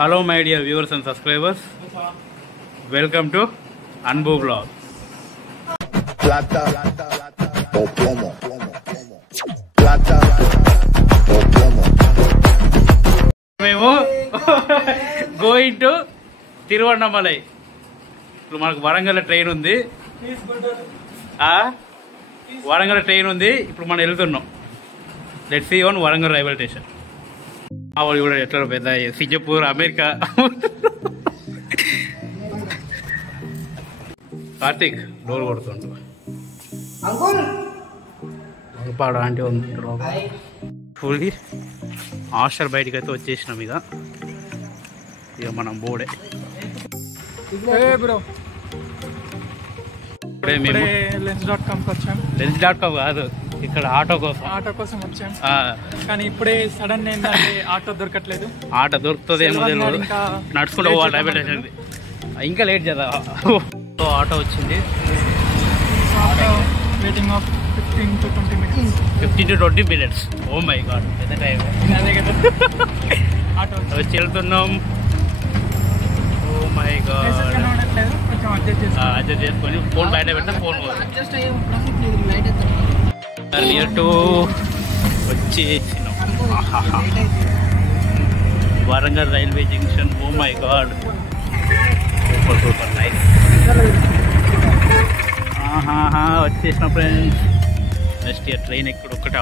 Hello my dear viewers and subscribers, welcome to Anbu Vlog. Plata o plomo. Plata o plomo. మేము going to Tiruvannamalai. ఇప్పుడు మనకు Warangal train ఉంది. Warangal train ఉంది. ఇప్పుడు మనం వెళ్తున్నాం. Let's see on Warangal railway station. వాళ్ళు కూడా ఎట్లా పెద్ద సింగపూర్ అమెరికా. కార్తీక్ డోర్ కొడుతుండు. పాడ ఆంటీ ఉంది. ఫుల్లీ హాస్టల్ బయటకు అయితే వచ్చేసినాం. ఇక మనం బోర్డే ఇప్పుడే మేము lens.com వచ్చాం. lens.com కాదు, ఇక్కడ ఆటో కోసం వచ్చాం. కానీ ఇప్పుడే సడన్ ఏంటంటే ఆటో దొరకట్లేదు. ఆటో దొరుకుతుంది ఏమో తెలియదు. నడుచుకుంటూ పోవాలి రైల్వే స్టేషన్. ఇంకా లేట్ చేద్దా. ఆటో వచ్చింది. Waiting of 15 to 20 minutes. 15 to 20 minutes. Oh my god, ఎంత టైం. అదే కదా ఆటో వచ్చి వెళ్తున్నాం. ఓ మై గాడ్, కొంచెం అడ్జస్ట్ చేసుకొని ఫోన్ బయట పెడితే ఫోన్ నియర్ టు వచ్చేసినాం. Warangal railway junction. ఓ మై గాడ్, సూపర్ సూపర్ నైస్. వచ్చేసిన ఫ్రెండ్స్. నెక్స్ట్ ఇయర్ ట్రైన్ ఎక్కడ ఒక్కటే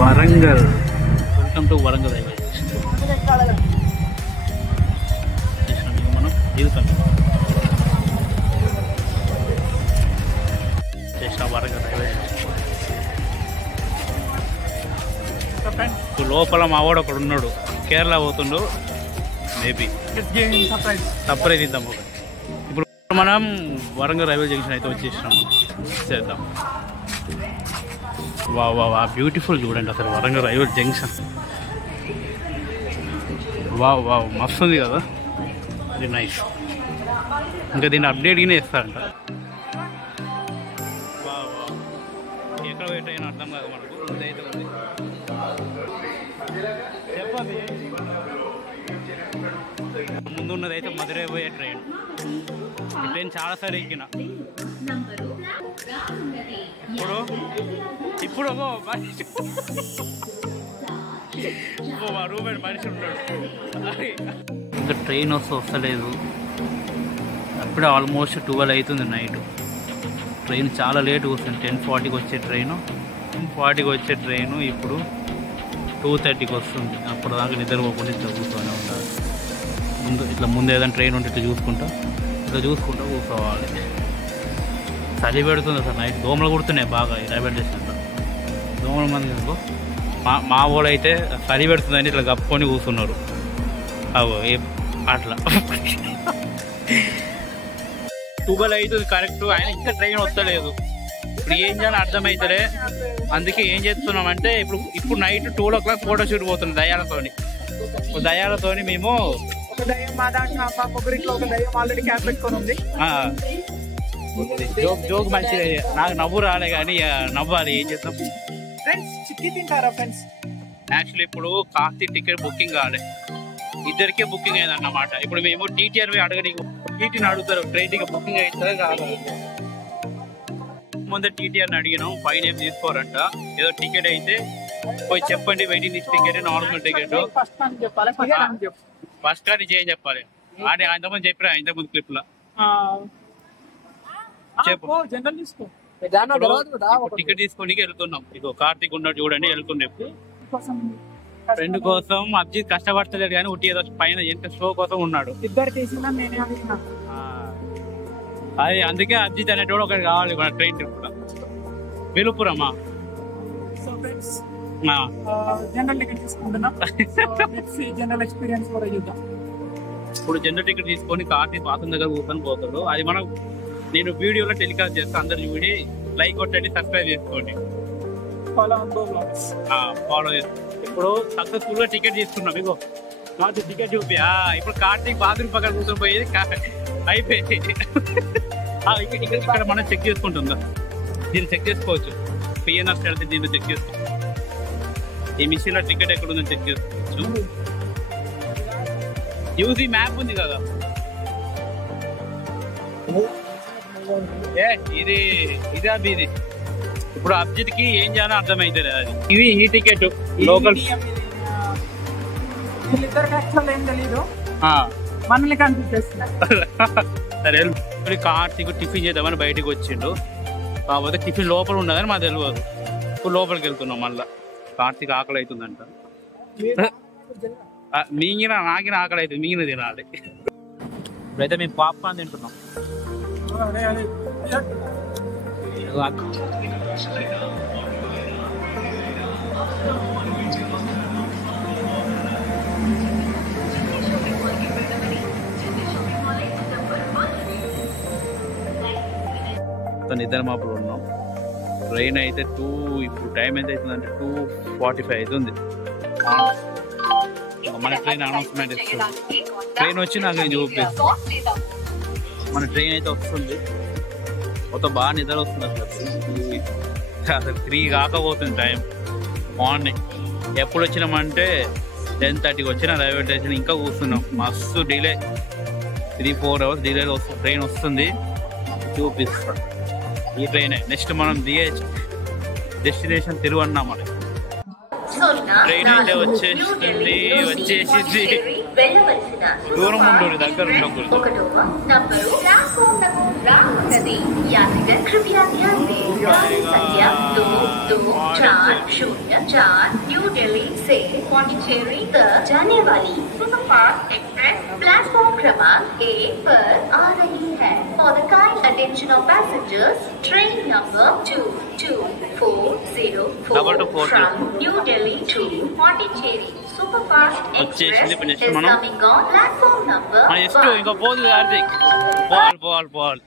Warangal. Welcome to Warangal railway junction. మనం దిగుతాం. వరంగల్ రైల్వే జంక్షన్ లోపల మా వాడు ఒకడు ఉన్నాడు. కేరళ పోతుండు. మేబీ సర్ప్రైజ్ ఇద్దాం. ఇప్పుడు మనం వరంగల్ రైల్వే జంక్షన్ అయితే వచ్చేసినాం. చేద్దాం. వా బ్యూటిఫుల్ చూడండి అసలు వరంగల్ రైల్వే జంక్షన్. వా మస్తు ఉంది కదా. ఇది నైస్. ఇంకా దీన్ని అప్డేట్ గినే ఇస్తారంట. ఎక్కడ వెయిట్ అయినా అర్థం కాదు మనకు. ఇదైతే ఉంది. చెప్పండి. ముందున్నది అయితే మధురై పోయే ట్రైన్. ఈ ట్రైన్ చాలాసార్లు ఎక్కిన. ఇప్పుడు మా రూమ్మేట్ మనిషి ఉన్నాడు. ఇంకా ట్రైన్ వస్తలేదు. అప్పుడే ఆల్మోస్ట్ 12 అవుతుంది నైట్. ట్రైన్ చాలా లేట్గా వస్తుంది. 10:40కి వచ్చే ట్రైను. 10:40కి వచ్చే ట్రైను ఇప్పుడు 2:30కి వస్తుంది. అప్పుడు దాకా నిద్రపోకుండా ఇట్లా కూర్చొని ఉండాలి. ముందు ఏదైనా ట్రైన్ ఉంటే ఇట్లా చూసుకుంటూ కూర్చోవాలి. చలి పెడుతుంది అసలు నైట్. దోమలు కుడుతున్నాయి బాగా ఈ రైల్వే స్టేషన్లో. దోమల మంది మా వాళ్ళు అయితే చలి పెడుతుందని ఇట్లా కప్పుకొని కూర్చున్నారు. అట్లా 12 అవుతుంది కరెక్ట్. ఆయన ఇంకా ట్రైన్ వస్తలేదు. ఇప్పుడు ఏం చేయాలో అర్థమవుతలే. అందుకే ఏం చేస్తున్నామంటే ఇప్పుడు నైట్ 2 o'clock ఫోటో షూట్ పోతుంది దయాలతోని మేము. జోక్ మంచిగా. నాకు నవ్వు రాలే కానీ నవ్వాలి. ఏం చేద్దాం. యాక్చువల్లీ ఇప్పుడు కార్తీక్ టికెట్ బుకింగ్ కావాలి. ఇద్దరికే బుకింగ్ అయింది అన్నమాట. ఇప్పుడు మేము టీటీఆర్ టీటీని అడుగుతారు ట్రైన్ టికెట్ బుకింగ్ అవుతుందా కాదు. ముందే టీటీఆర్ని అడిగినాం. ఫైన్ ఏం తీసుకోరంట. ఏదో టికెట్ అయితే పోయి చెప్పండి waiting list ticket, normal ticket first కానీ చేయని చెప్పాలి. అంటే అంతకుముందు చెప్పినా ఇంతకుముందు క్లిప్ లో చెప్పు. టికెట్ తీసుకోనికి వెళ్తున్నాం. ఇగో కార్తీక్ ఉన్నాడు చూడండి, వెళ్తున్నాం. ఫ్రెండ్ కోసం అభిజిత్ కష్టపడతలేడు కానీ ఉట్టి ఏదో పైన ఎంత షో కోసం ఉన్నాడు. అది అందుకే అభిజిత్ అనేటోడు ఒకటి కావాలి మన ట్రైన్ ట్రిప్ లో. వెలుపురమా ఇప్పుడు జనరల్ టికెట్ తీసుకొని కార్తీక్ పాతం దగ్గర కూర్చొని పోతాడు. అది మనం నేను వీడియోలో టెలికాస్ట్ చేస్తాను. అందరు వీడియో లైక్ కొట్టండి, సబ్స్క్రైబ్ చేసుకోండి, ఫాలో చేస్తాం. ఇప్పుడు సక్సెస్ఫుల్ గా టికెట్ తీసుకున్నాం. ఇగో కార్తీక్ టికెట్ చూపి. ఇప్పుడు కార్తీక్ బాత్రూమ్ పక్కన కూర్చొని పోయేది అయిపోయింది. ఇక్కడ మనం చెక్ చేసుకుంటుందా, దీన్ని చెక్ చేసుకోవచ్చు. పిఎన్ఆర్ స్టేట్ దీన్ని చెక్ చేసుకోవచ్చు. ఈ మిషన్లో టికెట్ ఎక్కడ ఉందని చెక్ చేసుకోవచ్చు. యూజీ మ్యాప్ ఉంది కదా. ఇది ఇది ఇప్పుడు అభిజిత్ కి ఏం చేయాలో అర్థమైతే అది. ఇవి ఈ టికెట్ లోకల్ మనల్ని కనిపిస్తుంది. సరే కార్తీక్ టిఫిన్ చేద్దామని బయటకు వచ్చిండు. కాకపోతే టిఫిన్ లోపల ఉన్నదని మాకు తెలియదు. ఇప్పుడు లోపలికి వెళ్తున్నాం. మళ్ళా కార్తీక్ ఆకలి అవుతుందంట. మింగిన నాకిన ఆకలి అవుతుంది, మింగిన తినాలి. ఇప్పుడైతే మేము పాప్కార్న్ తింటున్నాం. నిద్ర మాపులు ఉన్నాం. ట్రైన్ అయితే ఇప్పుడు టైం ఎంత అవుతుందంటే 2:45 అవుతుంది. మన ట్రైన్ అనౌన్స్మెంట్ ఇస్తుంది. ట్రైన్ వచ్చి నాకు నేను చూపిస్తాను. మన ట్రైన్ అయితే వస్తుంది. మొత్తం బాగా నిద్ర వస్తుంది. అసలు 3 కాకపోతుంది టైం. మార్నింగ్ ఎప్పుడు వచ్చినామంటే 10:30కి వచ్చిన రైల్వే స్టేషన్ ఇంకా కూర్చున్నాం. మస్తు డిలే, 3-4 అవర్స్ డిలేలో వస్తుంది. ట్రైన్ వస్తుంది, చూపిస్తాం. ఈ ట్రైనే నెక్స్ట్ మనం దిగే డెస్టినేషన్ తిరువన్నామలై. ట్రైన్ అయితే వచ్చేసింది. దూరం ఉండదు, దగ్గర ఉండకూడదు. न्यू दिल्ली से पौंडीचेरी तक जाने वाली सुपरफास्ट एक्सप्रेस प्लेटफॉर्म क्रमांक 1 पर आ रही है. For the kind attention of passengers, train number 22404 from New Delhi to Pondicherry Superfast Express is coming on platform number 1. ఇంకా పోదు కార్తీక్. పోవాలి.